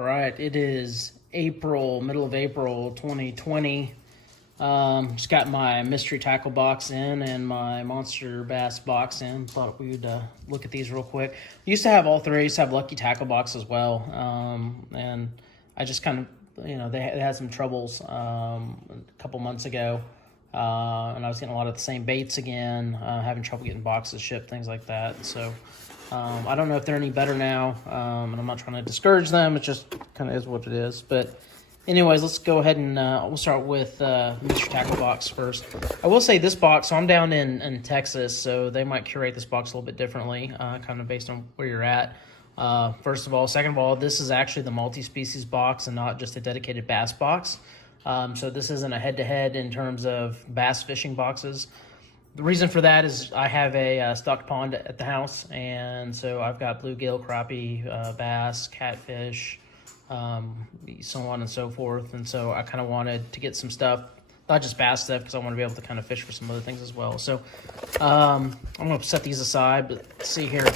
All right, it is middle of April 2020. Just got my mystery tackle box in and my monster bass box in. Thought we would look at these real quick. Used to have all three. I used to have Lucky Tackle Box as well. And I just kind of, they had some troubles a couple months ago. And I was getting a lot of the same baits again, having trouble getting boxes shipped, things like that. So I don't know if they're any better now, and I'm not trying to discourage them. It just kind of is what it is. But anyways, let's go ahead and we'll start with Mr. Tackle Box first. I will say this box, so I'm down in Texas, so they might curate this box a little bit differently, kind of based on where you're at. First of all. Second of all, this is actually the multi-species box and not just a dedicated bass box. So this isn't a head-to-head in terms of bass fishing boxes. The reason for that is I have a stocked pond at the house, and so I've got bluegill, crappie, bass, catfish, so on and so forth. And so I kind of wanted to get some stuff, not just bass stuff, because I want to be able to kind of fish for some other things as well. So I'm going to set these aside, but let's see here.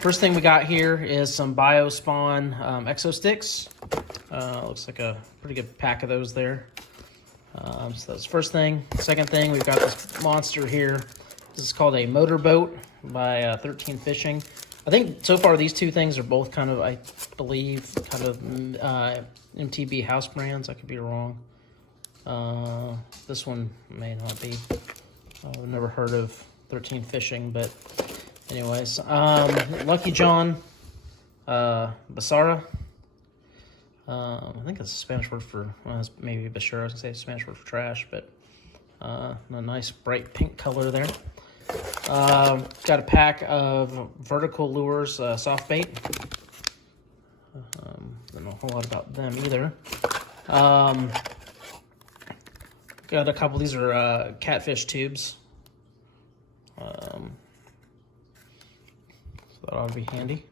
First thing we got here is some BioSpawn Exo Sticks. Looks like a pretty good pack of those there. So that's the first thing. Second thing, we've got this monster here. This is called a Motorboat by 13 Fishing. I think so far these two things are both kind of, I believe, kind of MTB house brands. I could be wrong. This one may not be. I've never heard of 13 Fishing, but anyways. Lucky John Basara. I think it's a Spanish word for, well, it's maybe Bashura. I was going to say a Spanish word for trash, but a nice bright pink color there. Got a pack of vertical lures, soft bait. Don't know a whole lot about them either. Got a couple, these are catfish tubes. So that ought to be handy.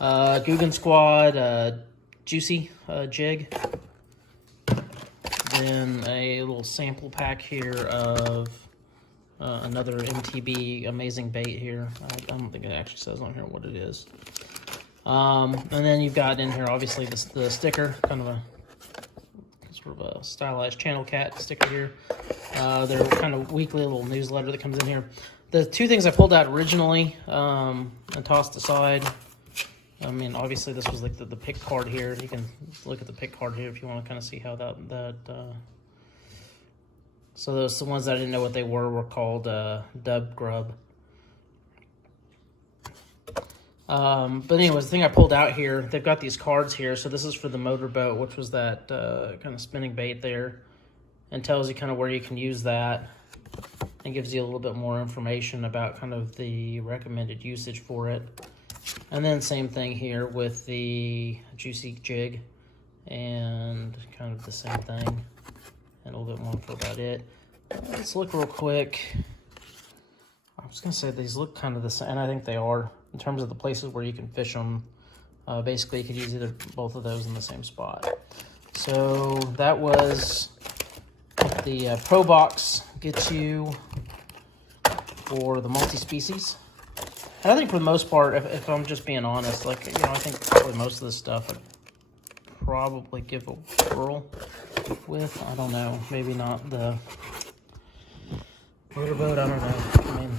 Guggen Squad, Juicy jig. Then a little sample pack here of another MTB amazing bait here. I don't think it actually says on here what it is. And then you've got in here obviously the sticker, kind of a sort of a stylized channel cat sticker here. Their kind of weekly little newsletter that comes in here. The two things I pulled out originally and tossed aside. I mean, obviously this was like the pick card here. You can look at the pick card here if you want to kind of see how that so those, the ones that I didn't know what they were called Dub Grub. But anyways, the thing I pulled out here, they've got these cards here. So this is for the Motorboat, which was that kind of spinning bait there, and tells you kind of where you can use that, and gives you a little bit more information about kind of the recommended usage for it. And then same thing here with the Juicy jig, and kind of the same thing, and a little bit more for about it. Let's look real quick. I was gonna say these look kind of the same, and I think they are in terms of the places where you can fish them. Basically, you could use either both of those in the same spot. So that was the Pro Box gets you for the multi-species. And I think for the most part, if I'm just being honest, like, I think probably most of this stuff I'd probably give a whirl with. I don't know, maybe not the Motorboat, I don't know. I mean,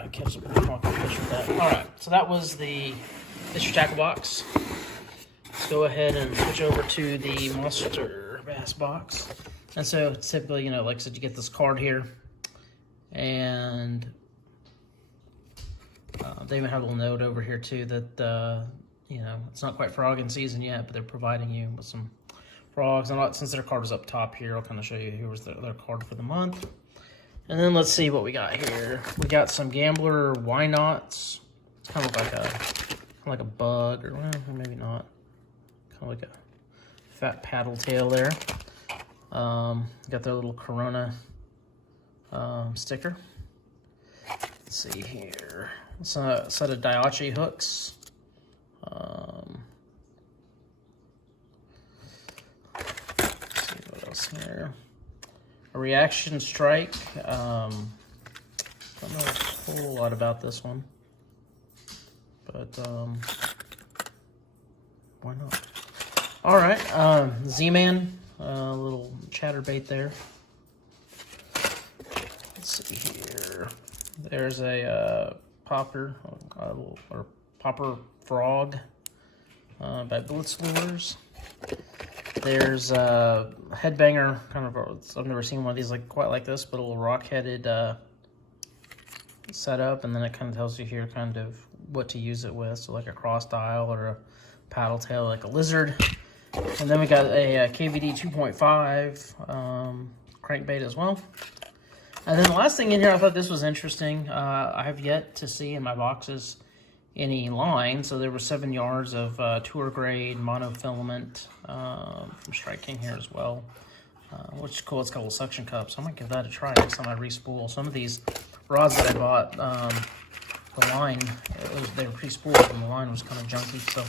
I catch some pretty funky fish with that. All right, so that was the Mr. Tackle Box. Let's go ahead and switch over to the Monster Bass Box. And so typically, like I said, you get this card here, and they even have a little note over here too that it's not quite frogging season yet, but they're providing you with some frogs. And since their card is up top here, I'll kind of show you here's their card for the month. And then let's see what we got here. We got some Gambler Why Nots. It's kind of like a bug, or well, maybe not. Kind of like a fat paddle tail there. Got their little Corona sticker. Let's see here. It's a set of Daiachi hooks. Let's see what else here. A Reaction Strike. Don't know a whole lot about this one, but why not? All right, Z-Man, little chatterbait there. Let's see here. There's a popper, or popper frog by Blitz Lures. There's a headbanger, kind of. I've never seen one of these quite like this, but a little rock-headed setup, and then it kind of tells you here kind of what to use it with. So like a cross dial or a paddle tail, like a lizard. And then we got a KVD 2.5 crankbait as well. And then the last thing in here, I thought this was interesting. I have yet to see in my boxes any line. So there were 7 yards of tour grade monofilament from Strike King here as well, which is cool. It's got a little suction cup, so I might give that a try next time I re-spool. Some of these rods that I bought, the line, they were pre-spooled and the line was kind of junky. So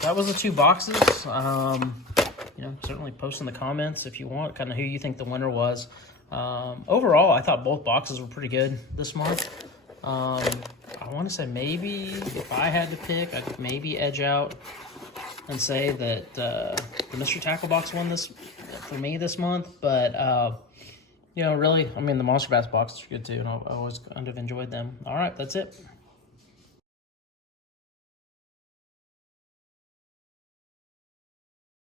that was the 2 boxes. You know, certainly post in the comments if you want, kind of who you think the winner was. Overall, I thought both boxes were pretty good this month. I want to say maybe if I had to pick, I could maybe edge out and say that the mystery tackle box won this for me this month. But you know, really, I mean, the MonsterBass boxes are good too, and I always kind of enjoyed them. All right, that's it.